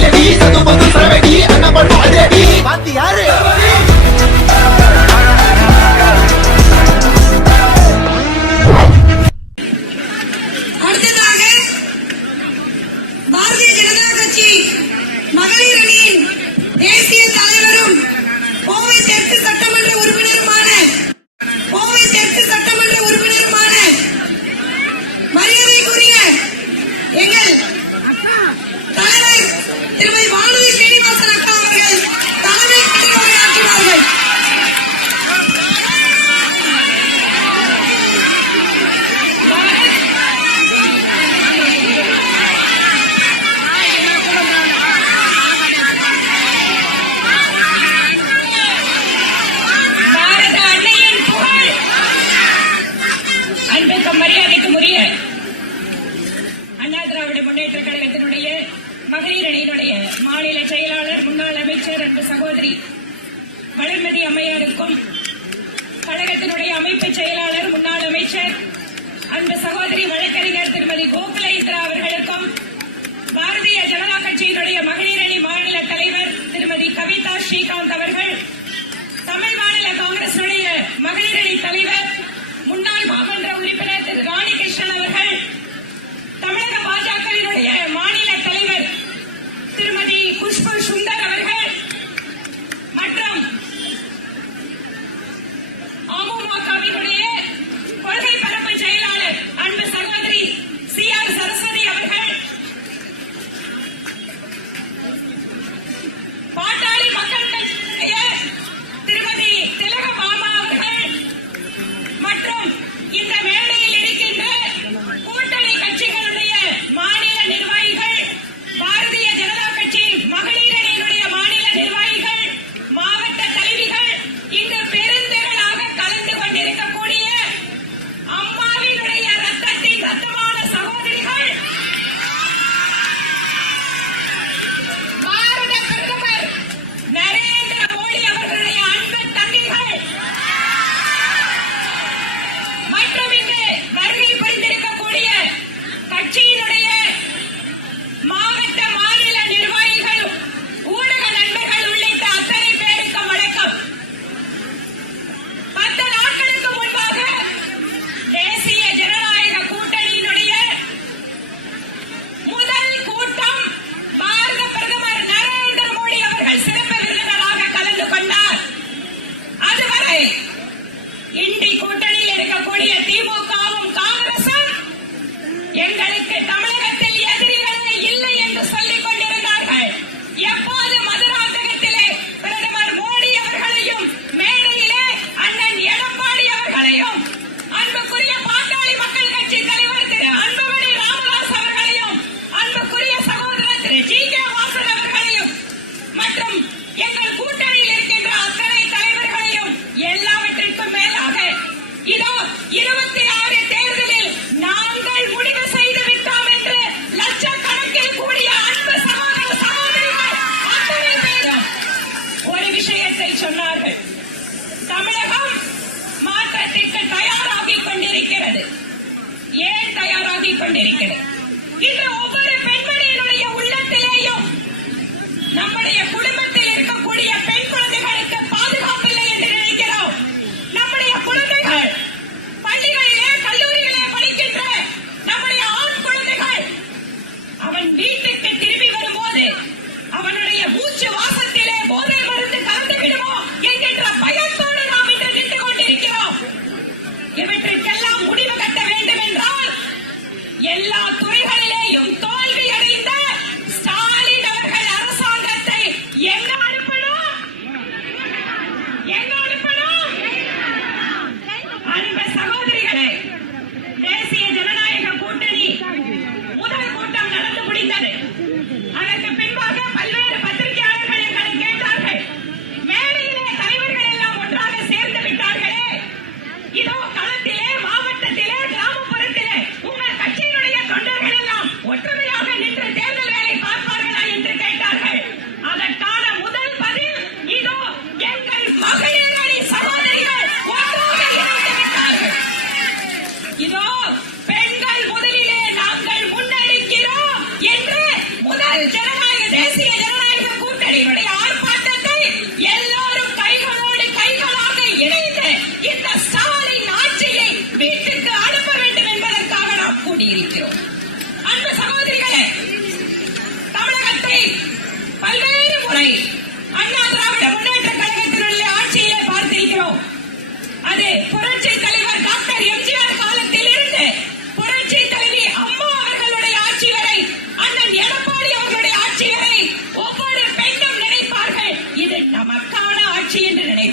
இல்லடி சதுபது சரவடி அண்ணா பண்ணும் அதிரடி பாத்து யாரு சகோதரி வளர்மதி அம்மையாருக்கும் கழகத்தினுடைய அமைப்பு செயலாளர் முன்னாள் அமைச்சர் அன்பு சகோதரி வழக்கறிஞர் திருமதி கோகுலேந்திரா அவர்களுக்கும் பாரதிய ஜனதா கட்சியினுடைய மகளிர் அணி மாநில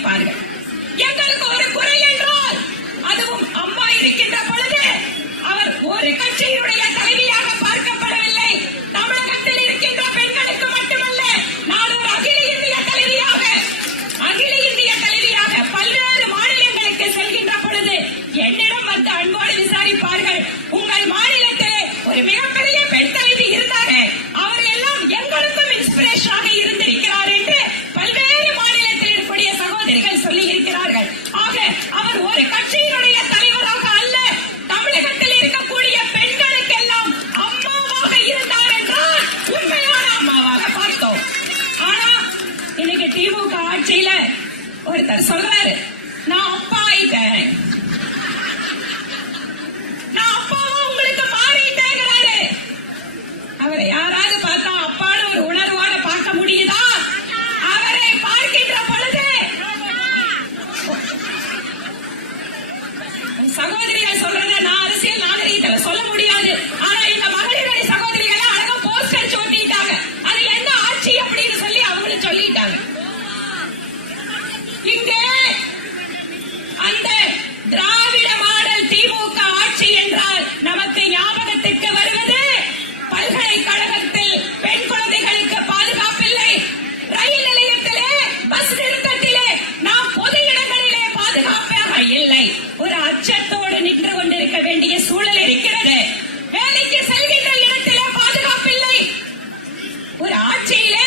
पार गए ये गलत ஞாபகத்திற்கு வருவது பல்கலைக்கழகத்தில் பெண் குழந்தைகளுக்கு பாதுகாப்பில்லை. ரயில் நிலையத்திலே பஸ் நிறுத்தத்திலே நாம் பொது இடங்களிலே பாதுகாப்பாக இல்லை. ஒரு அச்சத்தோடு நின்று கொண்டிருக்க வேண்டிய சூழல் இருக்கிறது. வேலைக்கு செல்கின்ற இடத்திலே பாதுகாப்பில்லை. ஒரு ஆட்சியிலே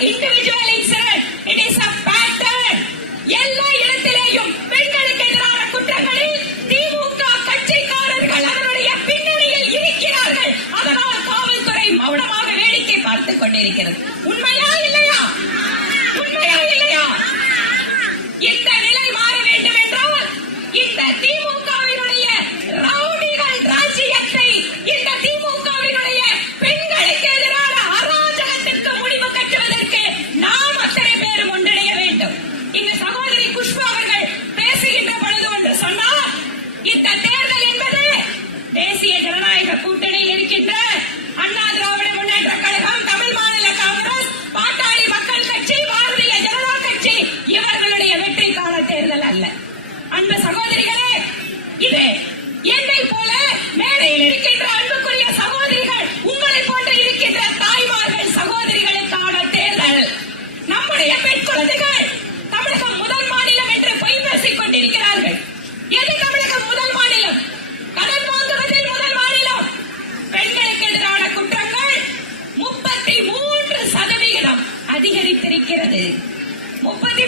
இஸ் எல்லா இடத்திலேயும் பெண்களுக்கு எதிரான குற்றங்களில் திமுக கட்சிக்காரர்கள் அதனுடைய பின்னணியில் இருக்கிறார்கள். அதனால் காவல்துறை மௌனமாக வேடிக்கை பார்த்துக் கொண்டிருக்கிறது. உண்மையா இல்லையா? உண்மையா இல்லையா? இந்த நிலை மாற வேண்டும் என்றால் இந்த திமுகவினுடைய ரவுடிகள் ராஜ்யத்தை இந்த திமுகவினுடைய பெண்கள் இது என்னை போல மேடையில் இருக்கின்ற அன்புக்குரிய சகோதரிகள் உங்களை போன்று இருக்கின்ற தாய்மார்கள் சகோதரிகளுக்கான தேர்தல். நம்முடைய பெண் குழந்தைகள் தமிழகம் முதல் மாநிலம் என்று பொய் பேசிக் கொண்டிருக்கிறார்கள் எது தமிழகம் முதல் மாநிலம்? கடன் வாங்குவதில் முதல் மாநிலம். பெண்களுக்கு எதிரான குற்றங்கள் முப்பத்தி மூன்று சதவிகிதம் அதிகரித்திருக்கிறது. முப்பத்தி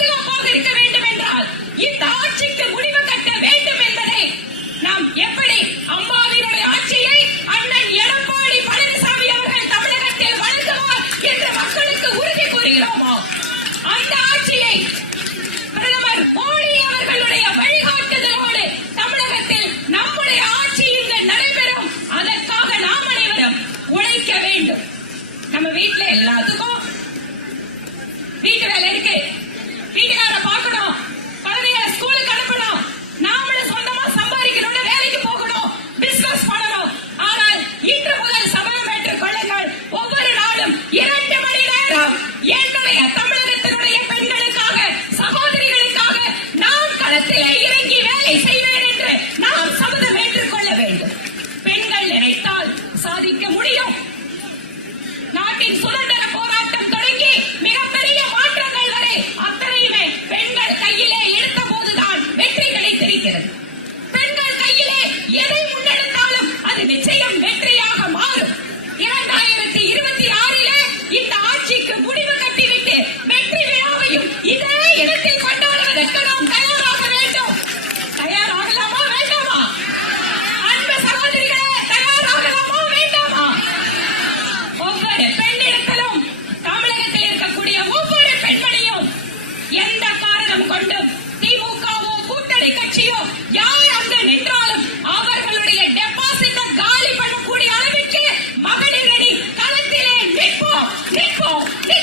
பாதுகாப்பாக இருக்க வேண்டும் என்றால் இந்த ஆட்சிக்கு முடிவு கட்ட வேண்டும் என்பதை நாம் எப்படி அம்மாவினுடைய ஆட்சியை அண்ணன் எடப்பாடி பழனிசாமி அவர்கள் தமிழகத்தில் வழங்குவார் என்று மக்களுக்கு உறுதி கூறுகிறோமோ? அந்த ஆட்சியை பிரதமர் மோடி அவர்களுடைய வழிகாட்டுதலோடு தமிழகத்தில் நம்முடைய ஆட்சி இங்கு நடைபெறும். அதற்காக நாம் அனைவரும் உழைக்க வேண்டும். நம்ம வீட்டுல எல்லாத்துக்கும் வீட்டு வேலை இருக்கு. வீட்டுக்காரரை பார்க்கணும்?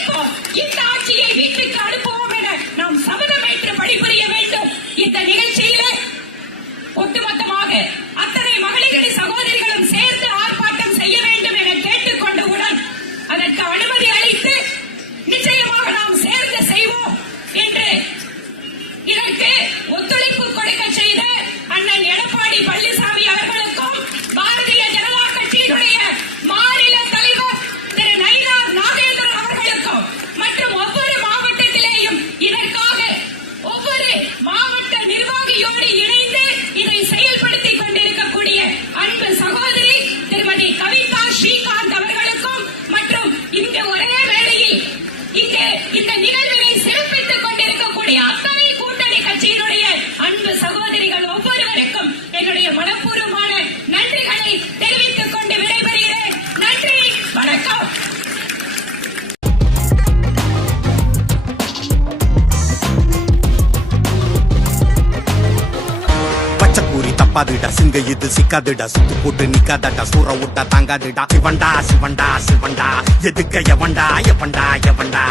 அனுப்புவோம் இந்த ஆட்சியை வீட்டுக்கு அனுப்புவோம் என நாம் சபதமேற்று பணிபுரிய வேண்டும். இந்த நிகழ்ச்சியில ஒட்டுமொத்தமாக அவர்கள் ஒவ்வொருவருக்கும் என்னுடைய மனப்பூர்வமான நன்றிகளை தெரிவித்துக் கொண்டு விடைபெறுகிறேன். நன்றி. வணக்கம். தப்பாதுடா சிங்க இது சிக்காதுடா சுத்து போட்டு நிக்காதடா சூற விட்டா தாங்காதுடா. சிவண்டா சிவண்டா சிவண்டா எதுக்க எவண்டா எவண்டா எவண்டா